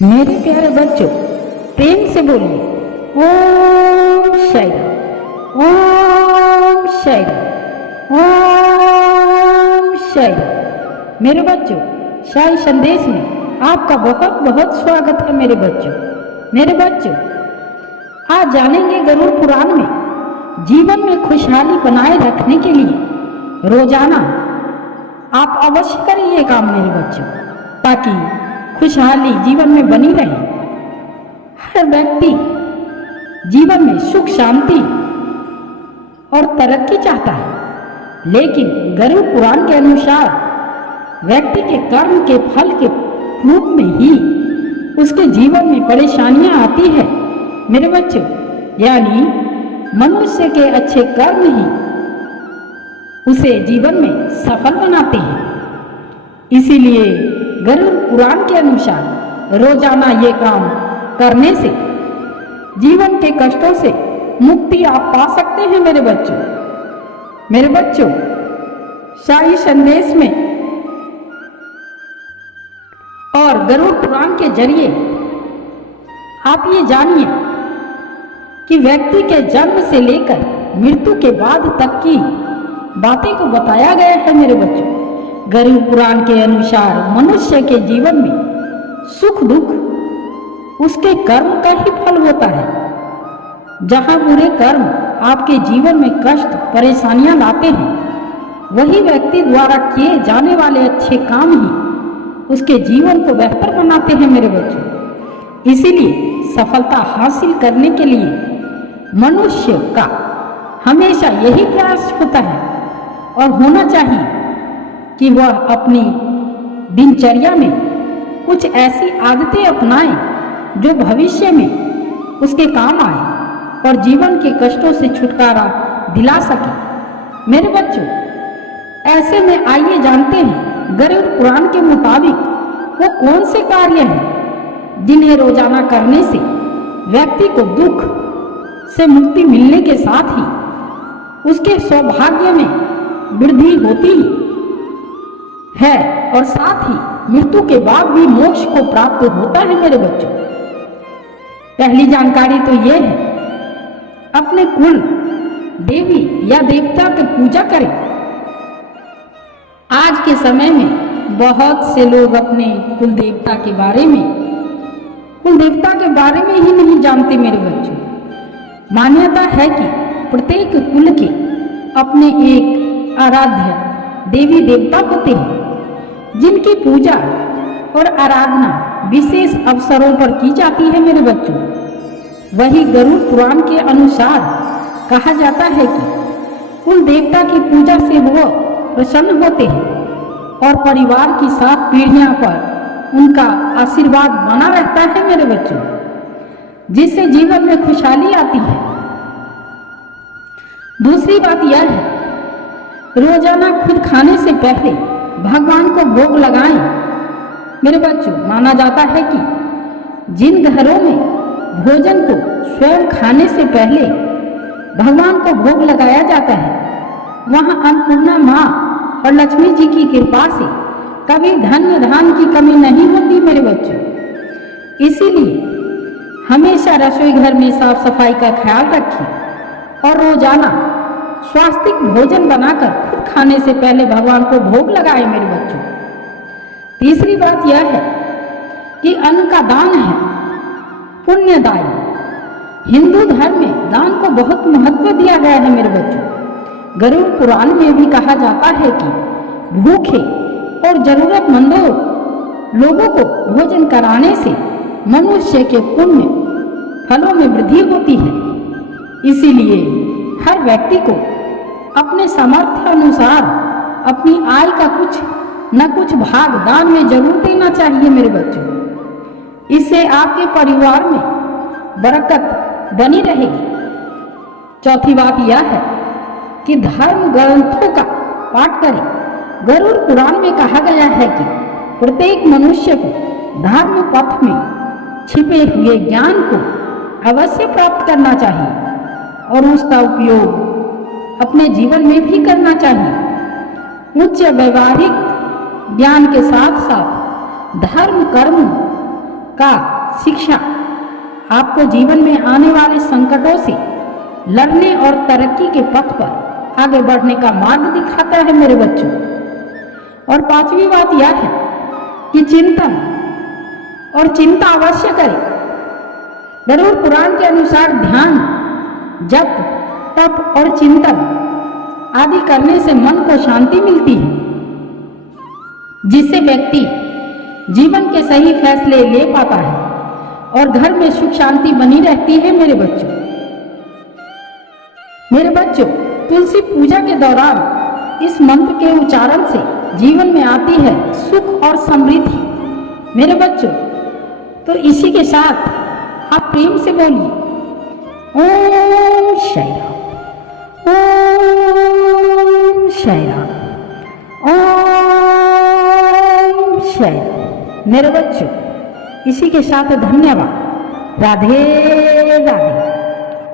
मेरे प्यारे बच्चों, प्रेम से बोलिए ओम शाई राम, ओम शाई राम, ओम शाई राम। मेरे बच्चों, शाही संदेश में आपका बहुत बहुत स्वागत है। मेरे बच्चों, आज जानेंगे गरुड़ पुराण में जीवन में खुशहाली बनाए रखने के लिए रोजाना आप अवश्य करें ये काम मेरे बच्चों, ताकि खुशहाली जीवन में बनी रहे। हर व्यक्ति जीवन में सुख शांति और तरक्की चाहता है, लेकिन गरुड़ पुराण के अनुसार व्यक्ति के कर्म के फल के रूप में ही उसके जीवन में परेशानियां आती है मेरे बच्चों। यानी मनुष्य के अच्छे कर्म ही उसे जीवन में सफल बनाते हैं। इसीलिए गरुड़ पुराण के अनुसार रोजाना ये काम करने से जीवन के कष्टों से मुक्ति आप पा सकते हैं मेरे बच्चों, शाही संदेश में और गरुड़ पुराण के जरिए आप ये जानिए कि व्यक्ति के जन्म से लेकर मृत्यु के बाद तक की बातें को बताया गया है मेरे बच्चों। गरुड़ पुराण के अनुसार मनुष्य के जीवन में सुख दुख उसके कर्म का ही फल होता है। जहां बुरे कर्म आपके जीवन में कष्ट परेशानियां लाते हैं, वही व्यक्ति द्वारा किए जाने वाले अच्छे काम ही उसके जीवन को बेहतर बनाते हैं मेरे बच्चों। इसीलिए सफलता हासिल करने के लिए मनुष्य का हमेशा यही प्रयास होता है और होना चाहिए कि वह अपनी दिनचर्या में कुछ ऐसी आदतें अपनाए जो भविष्य में उसके काम आए और जीवन के कष्टों से छुटकारा दिला सके मेरे बच्चों। ऐसे में आइए जानते हैं गरुड़ पुराण के मुताबिक वो कौन से कार्य हैं जिन्हें रोजाना करने से व्यक्ति को दुख से मुक्ति मिलने के साथ ही उसके सौभाग्य में वृद्धि होती है और साथ ही मृत्यु के बाद भी मोक्ष को प्राप्त होता है मेरे बच्चों। पहली जानकारी तो यह है, अपने कुल देवी या देवता की पूजा करें। आज के समय में बहुत से लोग अपने कुल देवता के बारे में ही नहीं जानते मेरे बच्चों। मान्यता है कि प्रत्येक कुल के अपने एक आराध्य देवी देवता होते हैं जिनकी पूजा और आराधना विशेष अवसरों पर की जाती है मेरे बच्चों। वही गरुड़ पुराण के अनुसार कहा जाता है कि कुल देवता की पूजा से वो प्रसन्न होते हैं और परिवार की 7 पीढ़ियां पर उनका आशीर्वाद बना रहता है मेरे बच्चों, जिससे जीवन में खुशहाली आती है। दूसरी बात यह है, रोजाना खुद खाने से पहले भगवान को भोग लगाएं मेरे बच्चों। माना जाता है कि जिन घरों में भोजन को स्वयं खाने से पहले भगवान को भोग लगाया जाता है, वहां अन्नपूर्णा माँ और लक्ष्मी जी की कृपा से कभी धन धान की कमी नहीं होती मेरे बच्चों। इसीलिए हमेशा रसोई घर में साफ सफाई का ख्याल रखें और रोजाना स्वास्तिक भोजन बनाकर खुद खाने से पहले भगवान को भोग लगाए मेरे बच्चों। तीसरी बात यह है कि अन्न का दान है पुण्यदायी। हिंदू धर्म में दान को बहुत महत्व दिया गया है मेरे बच्चों। गरुड़ पुराण में भी कहा जाता है कि भूखे और जरूरतमंदों लोगों को भोजन कराने से मनुष्य के पुण्य फलों में वृद्धि होती है। इसीलिए हर व्यक्ति को अपने सामर्थ्य अनुसार अपनी आय का कुछ न कुछ भाग दान में जरूर देना चाहिए मेरे बच्चों। इससे आपके परिवार में बरकत बनी रहेगी। चौथी बात यह है कि धर्म ग्रंथों का पाठ करें। गरुड़ पुराण में कहा गया है कि प्रत्येक मनुष्य को धर्म पथ में छिपे हुए ज्ञान को अवश्य प्राप्त करना चाहिए और उसका उपयोग अपने जीवन में भी करना चाहिए। उच्च व्यवहारिक ज्ञान के साथ साथ धर्म कर्म का शिक्षा आपको जीवन में आने वाले संकटों से लड़ने और तरक्की के पथ पर आगे बढ़ने का मार्ग दिखाता है मेरे बच्चों। और पांचवी बात यह है कि चिंतन और चिंता अवश्य करें। गरुड़ पुराण के अनुसार ध्यान, जप, तप और चिंतन आदि करने से मन को शांति मिलती है, जिससे व्यक्ति जीवन के सही फैसले ले पाता है और घर में सुख शांति बनी रहती है मेरे बच्चों। मेरे बच्चों, तुलसी पूजा के दौरान इस मंत्र के उच्चारण से जीवन में आती है सुख और समृद्धि मेरे बच्चों। तो इसी के साथ आप प्रेम से बोलिए ओम साई राम, ओम साई राम, ओम साई राम। मेरे बच्चों, इसी के साथ धन्यवाद। राधे राधे।